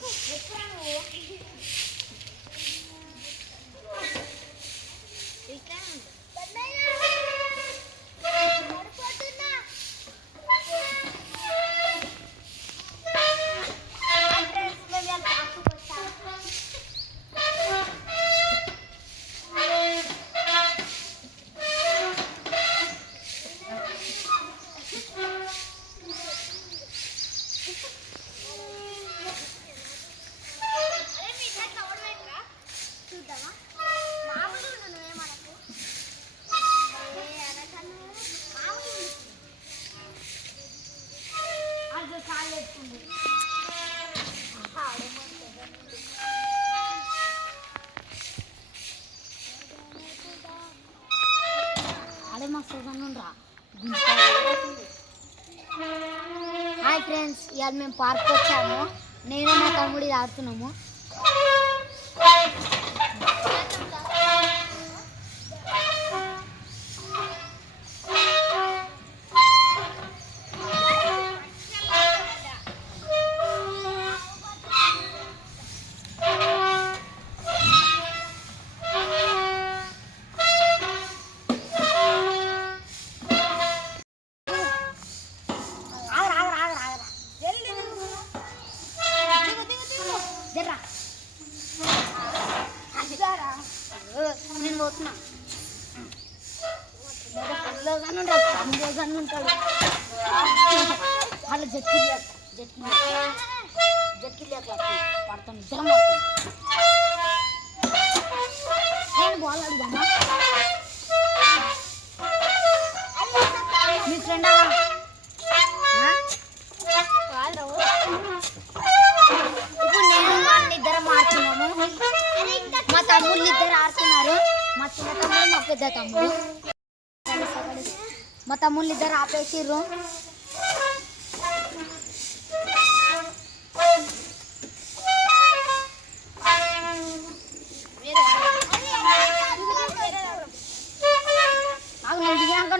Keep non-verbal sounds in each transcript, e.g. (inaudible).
不服我给你。ఆడే మా రా hi friends ఇవాళ మేము పార్క్ వచ్చాము. నేను మా తమ్ముడు ఇది ఆడుతున్నాము. జట్కి జట్కి లేక పడతాను ఇద్దరం పడతాను బాల్ అడుగుదామా మీ ఫ్రెండ్? ఇప్పుడు నేను ఇద్దరం ఆడుతున్నాము. మా తమ్ముళ్ళు ఇద్దరు ఆడుతున్నారు. మా చిన్న తమ్ముడు మా పెద్ద తమ్ముడు. మా తమ్ముళ్ళు ఇద్దరు ఆపేసిర్రు. నేను దిగినాక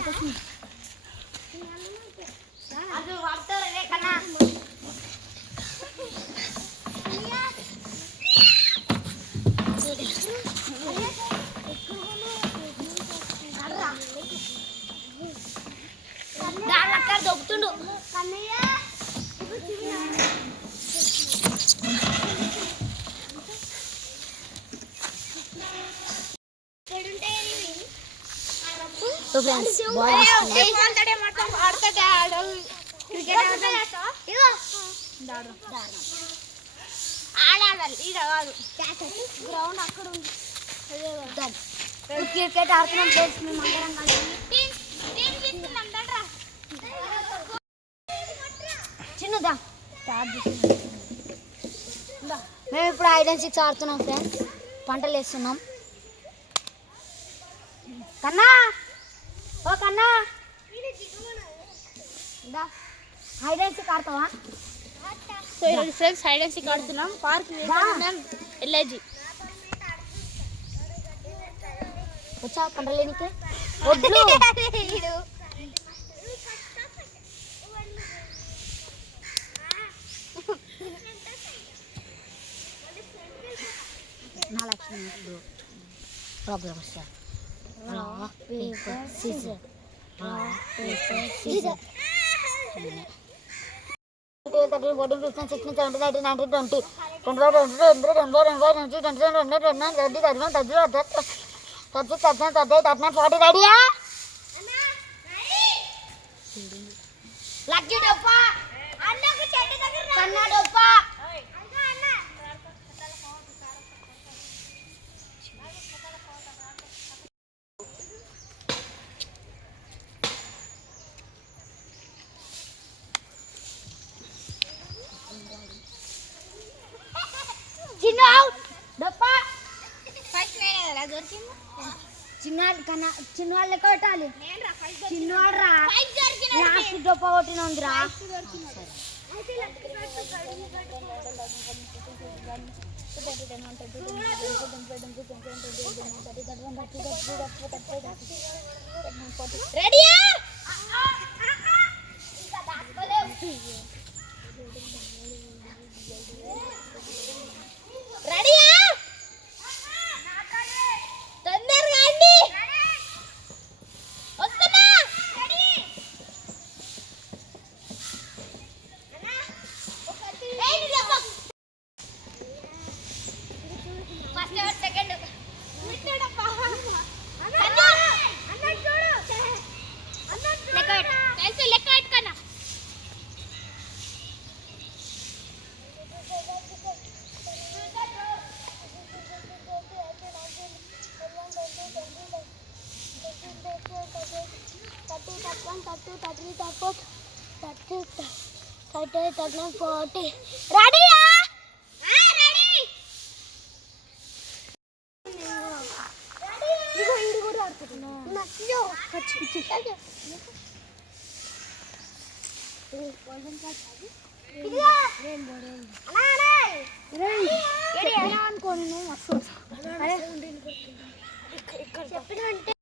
Okay. So friends. Ball ground అక్కడ ఉంది. క్రికెట్ ఆడుతున్నాం ఫ్రెండ్స్ మేము అందరం కలిసి. చిన్నదా? స్టార్ట్ మేము ఇప్పుడు హైడ్ అండ్ సిక్స్ ఆడుతున్నాం ఫ్రెండ్స్. పంటలు వేస్తున్నాం. కన్నా ఓ కన్నా హైడ్ అండ్ సిక్స్ ఆడతావా సో ఈరోజు ఫ్రెండ్స్ హైడ్ అండ్ సీక్ ఆడుతున్నాం పార్క్ వివేకానందం ఎల్ఐజి వచ్చా పంటలేనికి వడ్లు నా లక్ష్మి ప్రోగ్రామ్ వస్తా rock paper scissor rock paper scissor thirty fourteen fifteen sixteen seventeen eighteen nineteen twenty twenty five twenty two twenty twenty five twenty twenty seven twenty twenty nine thirty thirty one thirty thirty thirty thirty nine thirty thirty nine forty రెడీయా lucky డొప్ప కన్నా డొప్ప చిన్న డొప్ప first నేను ఎలా దొరికింది చిన్న కన్నా చిన్నవాళ్ళు లెక్క పెట్టాలి చిన్నవాడు రా లాస్ట్ డొప్ప కొట్టిన ఉందిరా రెడీయా తొందరగా అండి వస్తున్నా ఫస్ట్ సెకండ్ తెలుసు లెక్క పెట్టుకున్నా రెడీయా రెడీ మస్తు చెప్పినంటే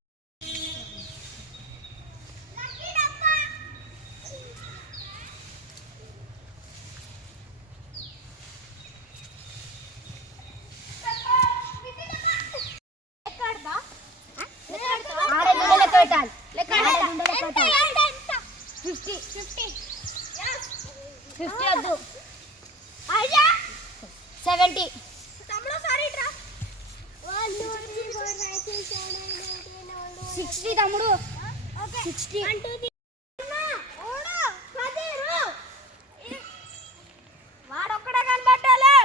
ఆడే గుండె లెక్క పెట్టాలి ఆడే గుండె లెక్క పెట్టాలి ఫిఫ్టీ ఫిఫ్టీ వద్దు సెవెంటీ సిక్స్టీ తమ్ముడు సిక్స్టీ వాడొక్కడే కనబట్టాలి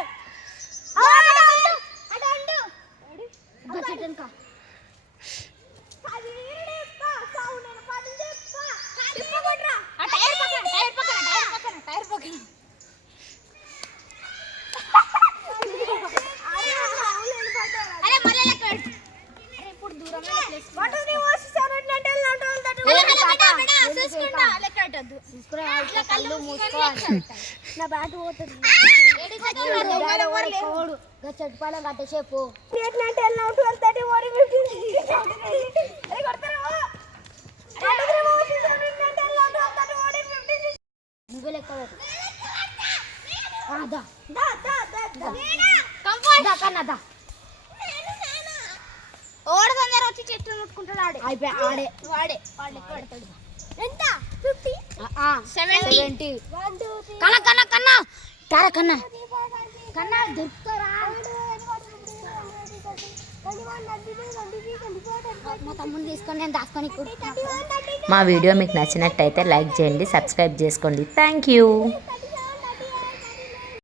కళ్ళు మూసుకోవాలి (laughs) నా బ్యాట్ పోతుంది. చెట్టుపాలెం కట్టేసేపు. ఓడ తొందర వచ్చి చెట్టు ముట్టుకుంటాడు ఆడే. ఆడే. వాడే వాడు. ఎంత. సెవెంటీ కన్నా కన్నా కన్నా. తారా కన్నా. కన్నా దొరుకుతారా? మా తమ్ముని తీసుకొని నేను దాచుకొని ఇప్పుడు మా వీడియో మీకు నచ్చినట్టయితే లైక్ చేయండి సబ్స్క్రైబ్ చేసుకోండి. Thank you